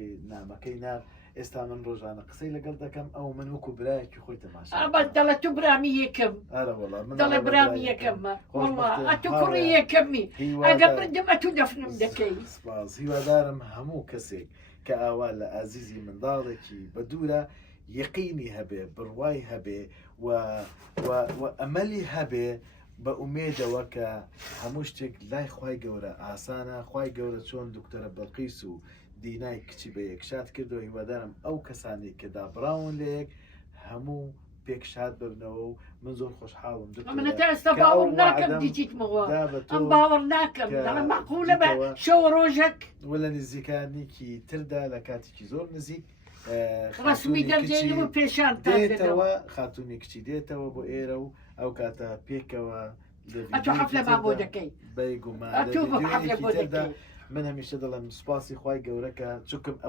کاتێ نامەکەی نار ئێستا من ڕۆژانە قسەی لەگەڵ دەکەم ئەو من وەکو برایەکی خۆی تەماشا دەڵێ تو برامی یەکەم ئارە وەڵام من دەڵێ برامی یەکەممە وەڵڵا ئەتو کوڕی یەکەمی ئەگە بردمە تو دەفنم دەکەی سپاس هیوادارم هەموو کەسێک کە ئاوا لە ئازیزی منداڵێکی بە دوورە یەقینی هەبێ بڕوای هەبێ و ئەمەلی هەبێ بە ئومێدەوە کە هەموو شتێک لای خوای گەورە ئاسانە خوای گەورە چۆن دکتۆرە بەڵقیس و دینای کچی بە یەکشات کردەوە هیوادارم ئەو کەسانی کە دابڕاون لە یەک هەموو پێکشاد ببنەوە و من زۆر خۆشحاڵم منە تا ئێستا باوەڕ ناکەم دیتیتمەوە ئەم باوەڕ ناکەم دەڵێ مەقولە بە شەو ڕۆژێک وە لە نزیکانێکی تردا لە کاتێکی زۆر نزیک ڕسمی دەرجێنەوە پێشان دێتەوە خاتونی کچی دێتەوە بۆ ئێرە و ئەو کاتە پێکەوە ئەتۆ حەفلە با بۆ دەکەی بەیگومان ئەتۆ حەفلە بۆ دەکەی من هەمیشە دەڵێم سوپاسی خوای گەورەکە چووکم